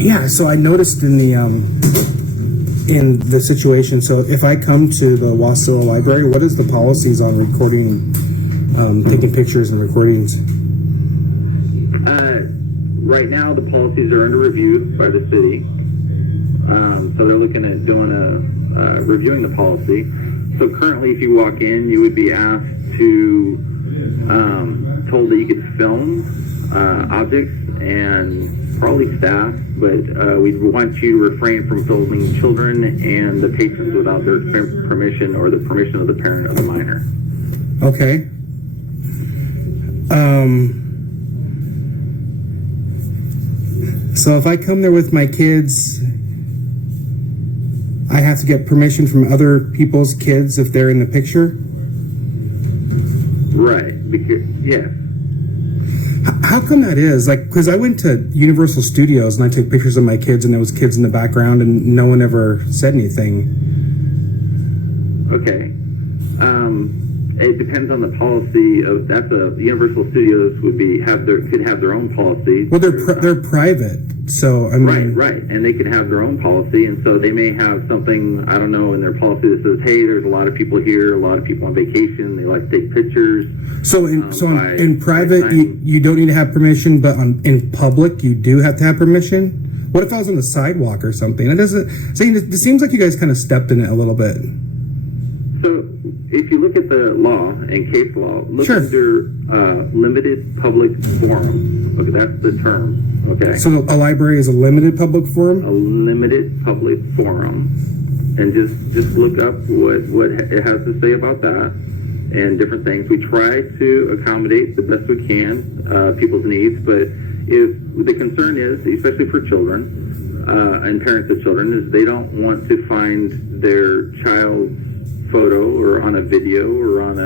Yeah, so I noticed in the situation, so if I come to the Wasilla Library, what is the policies on recording, taking pictures and recordings? Right now, the policies are under review by the city. So they're looking at doing reviewing the policy. So currently, if you walk in, you would be asked to, told that you could film objects and probably staff, but we want you to refrain from filming children and the patrons without their permission or the permission of the parent of the minor. Okay. So if I come there with my kids, I have to get permission from other people's kids if they're in the picture? Right, because, yeah. How come that is? Like, because I went to Universal Studios and I took pictures of my kids and there was kids in the background and no one ever said anything. Okay. It depends on the policy of Universal Studios could have their own policy. Well, they're private, so I mean. Right, and they could have their own policy, and so they may have something, I don't know, in their policy that says, hey, there's a lot of people here, a lot of people on vacation, they like to take pictures. So in private, you don't need to have permission, but in public, you do have to have permission? What if I was on the sidewalk or something? It seems like you guys kind of stepped in it a little bit. So if you look at the law and case law, look Sure. under limited public forum. Okay, that's the term. Okay. So a library is a limited public forum? A limited public forum, and just look up what it has to say about that and different things. We try to accommodate the best we can people's needs, but if the concern is, especially for children and parents of children, is they don't want to find their child's photo or on a video or on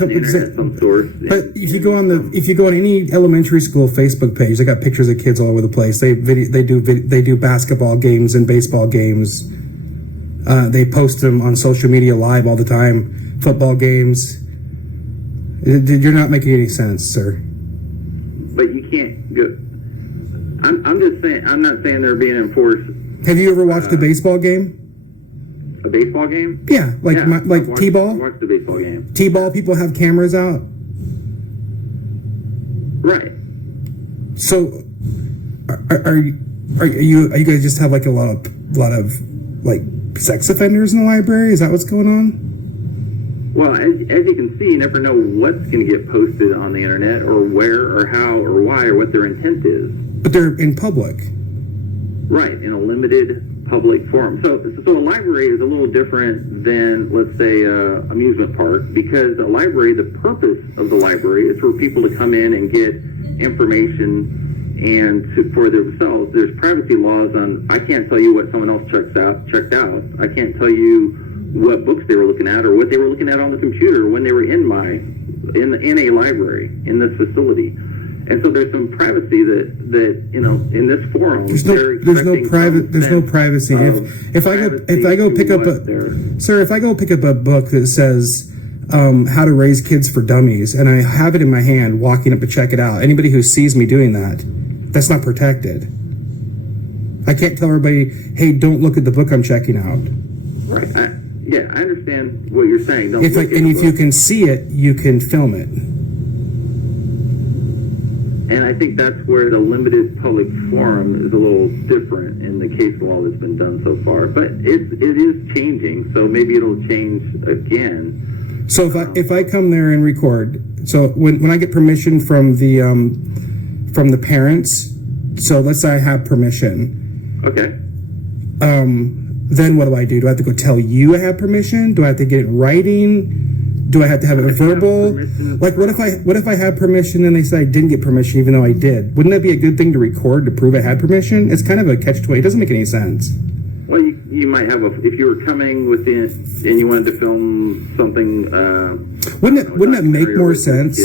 internet some source. But if you go on any elementary school Facebook page, they got pictures of kids all over the place. They do basketball games and baseball games. They post them on social media live all the time. Football games. You're not making any sense, sir. But you can't go. I'm just saying. I'm not saying they're being enforced. Have you ever watched a baseball game? A baseball game? Yeah, like T-ball. I watched the baseball game. T-ball. People have cameras out. Right. So, are you guys just have like a lot of like sex offenders in the library? Is that what's going on? Well, as you can see, you never know what's going to get posted on the internet or where or how or why or what their intent is. But they're in public. Right, in a limited public forum. So a library is a little different than, let's say, amusement park, because a library, the purpose of the library is for people to come in and get information and for themselves. There's privacy laws on, I can't tell you what someone else checked out. I can't tell you what books they were looking at or what they were looking at on the computer when they were in a library, in this facility. And so there's some privacy that in this forum there's no privacy. If I go pick up a book that says how to raise kids for dummies and I have it in my hand walking up to check it out, anybody who sees me doing that's not protected. I can't tell everybody, hey, don't look at the book I'm checking out. Right. I understand what you're saying. If you can see it, you can film it. And I think that's where the limited public forum is a little different in the case law that's been done so far. But it is changing, so maybe it'll change again. So if I come there and record, so when I get permission from the parents, so let's say I have permission. Okay. Then what do? Do I have to go tell you I have permission? Do I have to get it in writing? Do I have to have it verbal? Like, what if I have permission and they say I didn't get permission even though I did? Wouldn't that be a good thing to record to prove I had permission? It's kind of a catch-22. It doesn't make any sense. Well, you might have if you were coming within and you wanted to film something. Wouldn't it make more sense?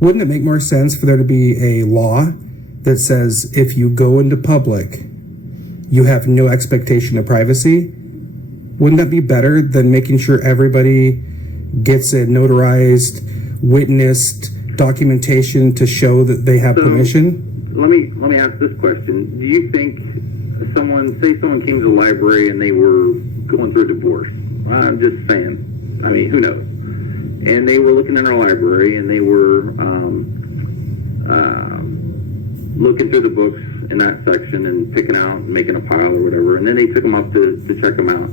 Wouldn't it make more sense for there to be a law that says if you go into public, you have no expectation of privacy? Wouldn't that be better than making sure everybody gets a notarized, witnessed documentation to show that they have permission? let me ask this question. Do you think someone came to the library and they were going through a divorce? I'm just saying. I mean, who knows? And they were looking in our library and they were looking through the books in that section and picking out and making a pile or whatever. And then they took them up to check them out.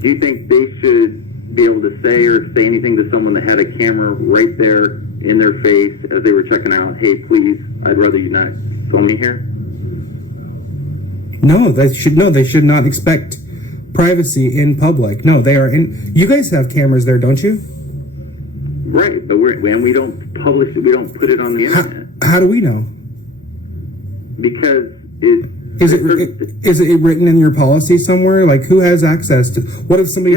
Do you think they should be able to say anything to someone that had a camera right there in their face as they were checking out? Hey, please, I'd rather you not film me here. No, they should not expect privacy in public. No, they are in. You guys have cameras there, don't you? Right, but we don't publish it. We don't put it on the internet. How do we know? Because is it written in your policy somewhere? Like, who has access to? What if somebody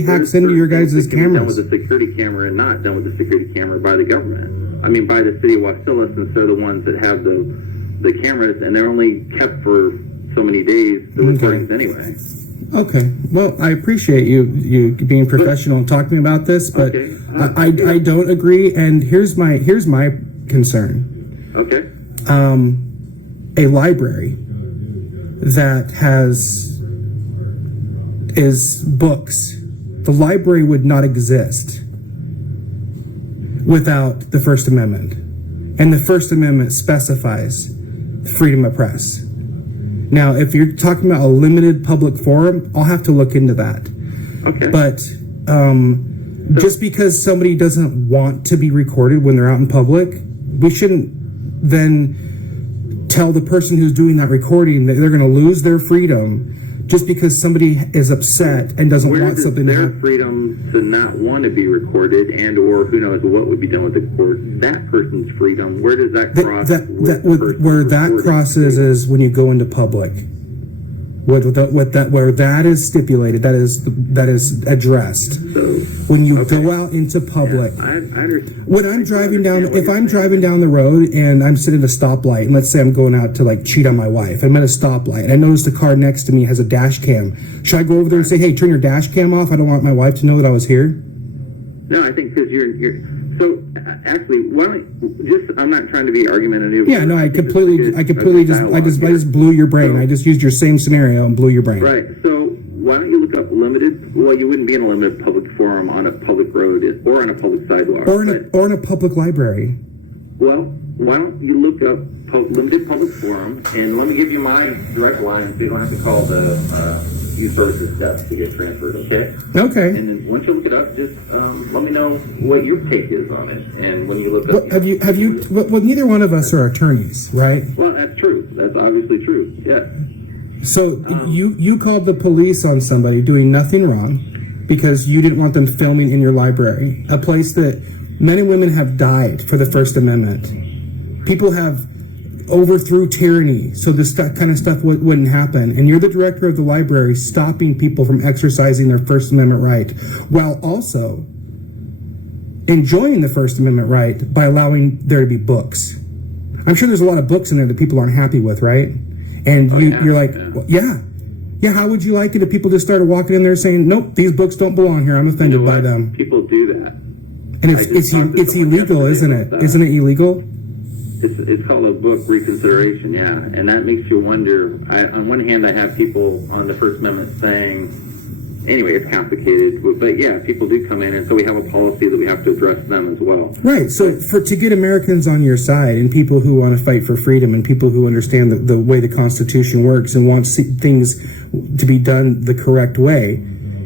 hacks into your guys' cameras? Done with a security camera and not done with a security camera by the government. I mean, by the city of Wasilla, since they're the ones that have the cameras, and they're only kept for so many days. The recordings anyway. Okay. Well, I appreciate you being professional and talking about this, but okay. I don't agree. And here's my concern. Okay. A library that is books. The library would not exist without the First Amendment, and the First Amendment specifies freedom of press. Now, if you're talking about a limited public forum, I'll have to look into that. Okay. But just because somebody doesn't want to be recorded when they're out in public, we shouldn't then tell the person who's doing that recording that they're going to lose their freedom just because somebody is upset and doesn't want something to happen. Where does their freedom to not want to be recorded and or who knows what would be done with the court, that person's freedom, where does that cross? Where that crosses is when you go into public. Where that is stipulated, that is addressed. So, when you go out into public, yeah, I understand. When I'm driving down, if I'm driving down the road and I'm sitting at a stoplight, and let's say I'm going out to like cheat on my wife, I'm at a stoplight, and I notice the car next to me has a dash cam. Should I go over there and say, "Hey, turn your dash cam off. I don't want my wife to know that I was here"? No, I think because you're. So actually, why don't just? I'm not trying to be argumentative. Yeah, no, I completely just blew your brain. I just used your same scenario and blew your brain. Right. So why don't you look up limited? Well, you wouldn't be in a limited public forum on a public road or on a public sidewalk or in a public library. Well, why don't you look up limited public forum, and let me give you my direct line so you don't have to call the youth services desk to get transferred, okay? Okay. And then once you look it up, just let me know what your take is on it. And when you look up... Well, neither one of us are attorneys, right? Well, that's true. That's obviously true, yeah. So you called the police on somebody doing nothing wrong because you didn't want them filming in your library, a place that men and women have died for the First Amendment. People have overthrew tyranny, so this kind of stuff wouldn't happen. And you're the director of the library stopping people from exercising their First Amendment right, while also enjoying the First Amendment right by allowing there to be books. I'm sure there's a lot of books in there that people aren't happy with, right? And you're like, well, yeah, how would you like it if people just started walking in there saying, nope, these books don't belong here, I'm offended by them. People do that. And it's illegal, isn't it? Isn't it illegal? It's called a book reconsideration, yeah. And that makes you wonder. On one hand, I have people on the First Amendment saying, anyway, it's complicated. But yeah, people do come in, and so we have a policy that we have to address them as well. Right. So to get Americans on your side and people who want to fight for freedom and people who understand the way the Constitution works and want things to be done the correct way,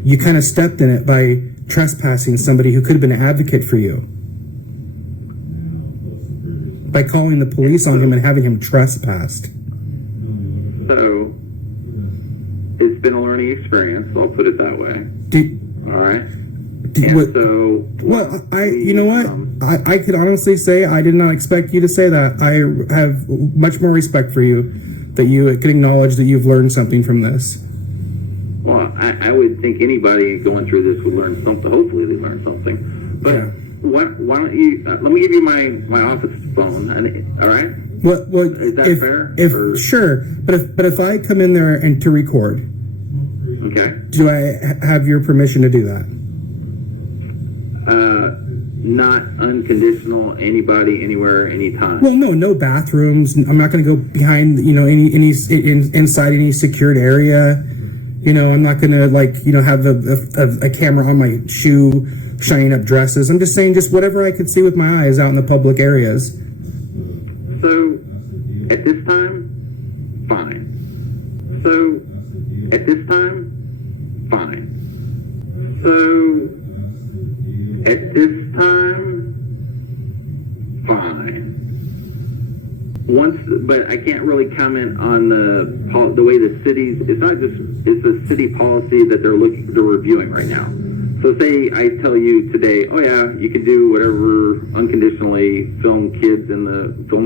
you kind of stepped in it by trespassing somebody who could have been an advocate for you. By calling the police on him and having him trespassed. So, it's been a learning experience, I'll put it that way. All right? You know what? I could honestly say I did not expect you to say that. I have much more respect for you, that you can acknowledge that you've learned something from this. Well, I would think anybody going through this would learn something. Hopefully they learn something. But yeah. Why don't you, let me give you my office phone, all right? Well, is that fair? Sure, but if I come in there and to record, okay, do I have your permission to do that? not unconditional, anybody, anywhere, anytime. Well, no bathrooms. I'm not going to go behind, inside any secured area. I'm not going to have a camera on my shoe shining up dresses. I'm just saying just whatever I could see with my eyes out in the public areas. So, at this time, fine. So, at this time, fine. So, at this time, fine. But I can't really comment on the way the cities. It's not just it's a city policy that they're reviewing right now. So say I tell you today, oh yeah, you can do whatever unconditionally, film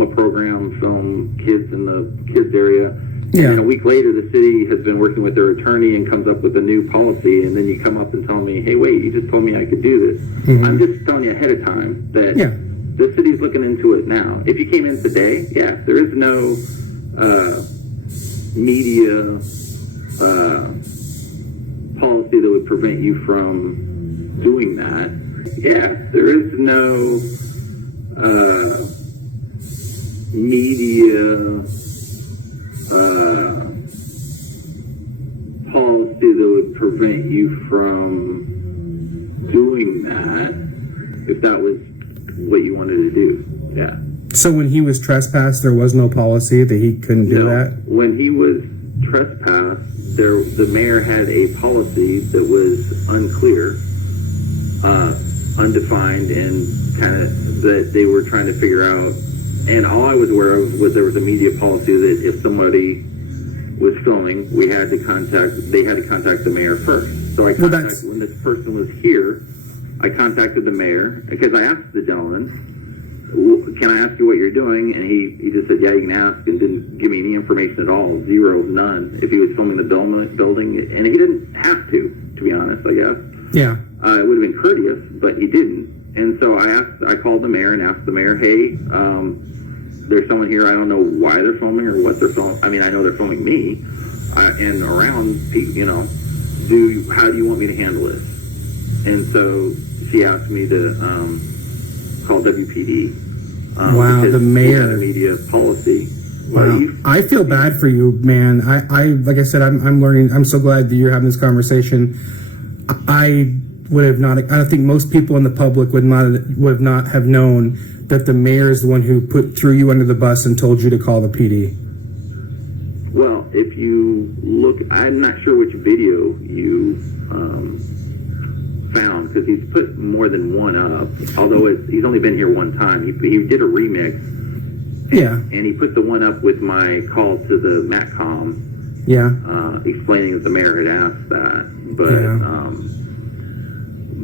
a program, film kids in the kids area. Yeah. And a week later, the city has been working with their attorney and comes up with a new policy, and then you come up and tell me, hey, wait, you just told me I could do this. Mm-hmm. I'm just telling you ahead of time that the city's looking into it now. If you came in today, there is no media policy that would prevent you from doing that. There is no media policy that would prevent you from doing that if that was what you wanted to do. So when he was trespassed, there was no policy that he couldn't do that? When he was trespassed, the mayor had a policy that was unclear, undefined, and kind of that they were trying to figure out. And all I was aware of was there was a media policy that if somebody was filming, they had to contact the mayor first. So when this person was here, I contacted the mayor because I asked the gentleman, can I ask you what you're doing? And he just said, yeah, you can ask, and didn't give me any information at all. Zero, none. If he was filming the building, and he didn't have to be honest, I guess. Yeah. It would have been courteous, but he didn't. And so I called the mayor and asked the mayor, hey, there's someone here. I don't know why they're filming or what they're filming. I mean, I know they're filming me and around people, how do you want me to handle this? And so she asked me to call WPD. Wow, the mayor. Had a media policy. Wow. I feel bad for you, man. I like I said, I'm learning. I'm so glad that you're having this conversation. I would have not. I think most people in the public would not have known that the mayor is the one who threw you under the bus and told you to call the PD. Well, if you look, I'm not sure which video you found, because he's put more than one up. Although he's only been here one time. He did a remix. And he put the one up with my call to the MatCom. Explaining that the mayor had asked that,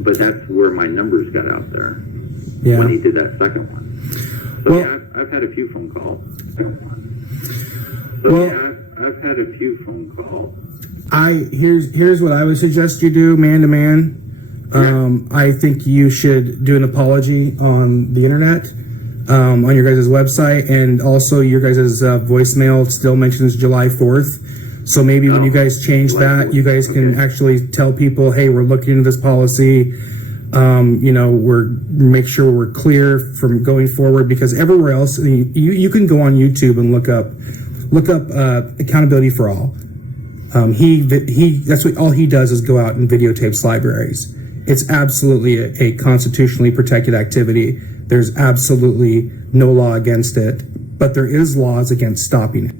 but that's where my numbers got out there when he did that second one. So I've had a few phone calls. I've had a few phone calls. Here's what I would suggest you do, man to man. I think you should do an apology on the internet, on your guys' website, and also your guys' voicemail still mentions July 4th. So maybe when you guys change that, you guys can actually tell people, hey, we're looking into this policy. Make sure we're clear from going forward, because everywhere else, you can go on YouTube and look up accountability for all. That's what all he does is go out and videotapes libraries. It's absolutely a constitutionally protected activity. There's absolutely no law against it, but there is laws against stopping it.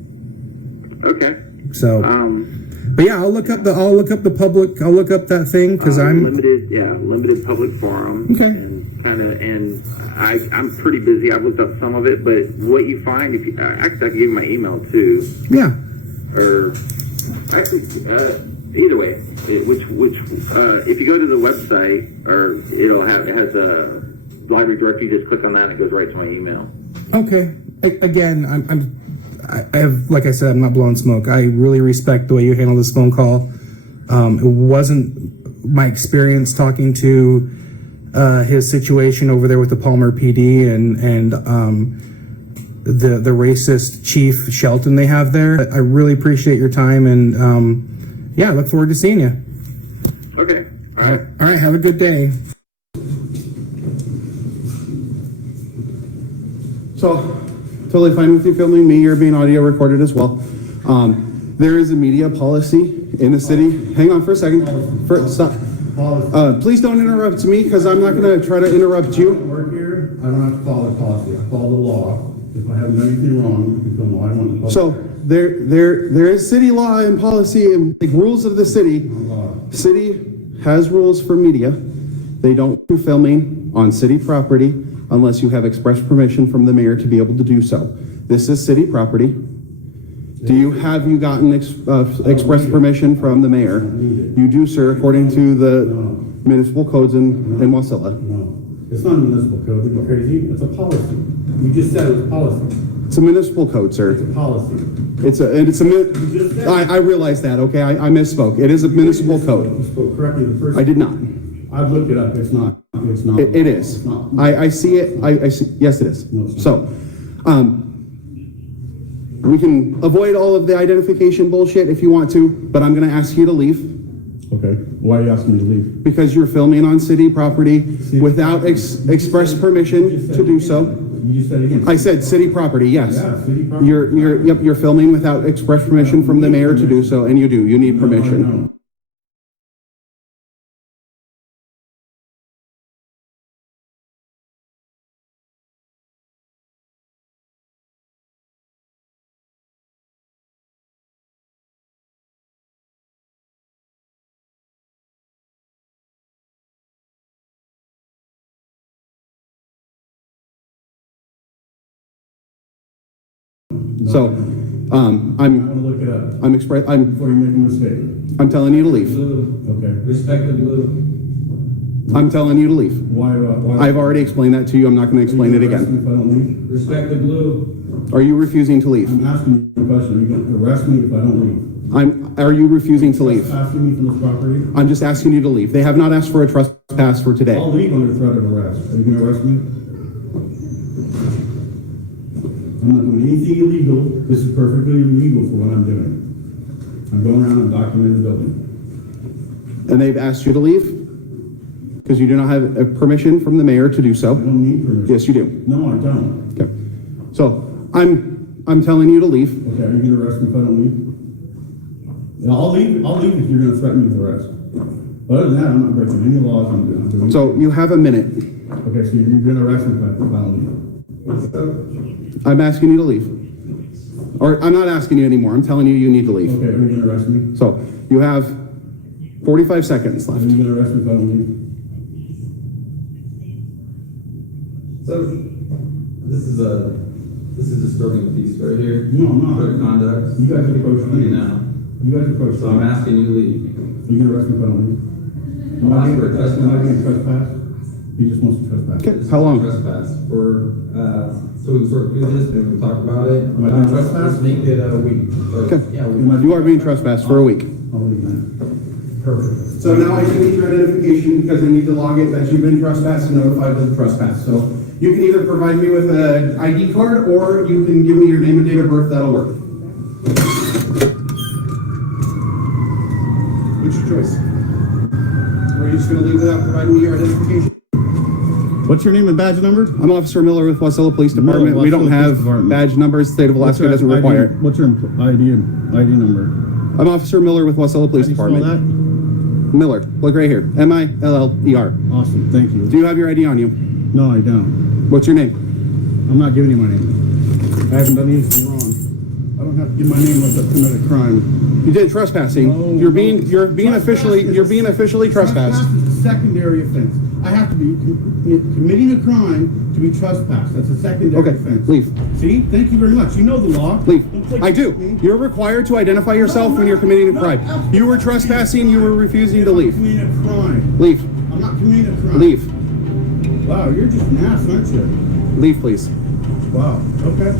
Okay. So, but yeah, I'll look up that thing, because I'm limited public forum. Okay. And I'm pretty busy. I've looked up some of it, but what you find, if you actually, I can give you my email too. Yeah. Or actually, either way, if you go to the website, or it has a library directory, you just click on that and it goes right to my email. Okay. Again, I have, like I said, I'm not blowing smoke. I really respect the way you handled this phone call. It wasn't my experience talking to his situation over there with the Palmer PD and the racist Chief Shelton they have there. I really appreciate your time, and I look forward to seeing you. Okay. All right. Have a good day. So, totally fine with you filming me. You're being audio recorded as well. There is a media policy in the city. Hang on for a second. Stop. Please don't interrupt me because I'm not going to try to interrupt you. Work here, I don't have to follow the policy. I follow the law. If I haven't done anything wrong, you can film all I want to. So there is city law and policy and like rules of the city. City has rules for media. They don't do filming on city property unless you have express permission from the mayor to be able to do so. This is city property. Have you gotten express permission from the mayor? You do, sir, according to the municipal codes in Wasilla. No, it's not a municipal code. Are you crazy? It's a policy. You just said it was a policy. It's a municipal code, sir. It's a policy. I realize that, okay? I misspoke. It is a municipal code. You spoke correctly the first I did not. I've looked it up. It's not. It's not. It is. It's not. I see it. I see. Yes, it is. No, it's not. So, we can avoid all of the identification bullshit if you want to, but I'm going to ask you to leave Okay. Why are you asking me to leave? because you're filming on city property without express permission to do so. You just said it again. I said city property, yes. Yeah, city property. You're filming without express permission from the mayor to do so, and you do. You need permission. No. So, I want to look it up before you make a mistake. I'm telling you to leave. Okay. Respect the blue. I'm telling you to leave. Why? I've already explained that to you. I'm not going to explain it Arrest me again. if I don't leave? Respect the blue. Are you refusing to leave? I'm asking you a question. Are you going to arrest me if I don't leave? Are you refusing to leave? Asking me from this property? I'm just asking you to leave. They have not asked for a trespass for today. I'll leave under threat of arrest. Are you going to arrest me? I'm not doing anything illegal. This is perfectly legal for what I'm doing. I'm going around and documenting the building. And they've asked you to leave? Because you do not have permission from the mayor to do I so? don't need permission. Yes, you do. No, I don't. Okay. So, I'm telling you to leave. Okay, are you going to arrest me if I don't leave? Yeah, I'll leave if you're going to threaten me with arrest. But other than that, I'm not breaking any laws. I'm doing. So, you have a minute. Okay, so you're going to arrest me if I don't leave. I'm asking you to leave. Or, I'm not asking you anymore. I'm telling you you need to leave. Okay, are you going to arrest me? So, you have 45 seconds Are left. you going to arrest me if I don't leave? So, this is disturbing the peace right here. No, I'm not. Code of conduct. You guys approached me. now. You guys approached So I'm me. asking you to leave. Are you going to arrest me if I don't leave? Am I Ask for a trespass. being trespassed? He just wants to trespass. Okay, This how is long? Trespass for, so we can sort of do this and we can talk about it. Am I being trespassed? Let's make it a week. Okay. Yeah, You are being trespassed for a week. I'll leave then. Perfect. So now I need your identification because I need to log it that you've been trespassed and notified of the trespass. So you can either provide me with an ID card or you can give me your name and date of birth. That'll work. What's your choice? Or are you just going to leave without providing me your identification? What's your name and badge number? I'm Officer Miller with Wasilla Police Department. We don't Wasilla have Police Department. badge numbers. State of Alaska doesn't require it. What's your ID number? I'm Officer Miller with Wasilla Police How do you spell Department. Miller. Look right here. M-I-L-L-E-R. Awesome, thank you. Do you have your ID on you? No, I don't. What's your name? I'm not giving you my name. I haven't done anything wrong. I don't have to give my name unless I've committed a crime. You did trespassing. No, you're being Trespass is officially trespassed. Trespass is a secondary offense. I have to be committing a crime to be trespassed. That's a secondary Okay, offense. leave. See? Thank you very much. You know the law. Leave. Don't play I do. with me. You're required to identify yourself when you're committing a crime. You were trespassing. You were refusing to I'm leave. committing a crime. Leave. I'm not committing a crime. Leave. Wow, you're just an ass, aren't you? Leave, please. Wow. Okay.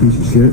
Piece of shit.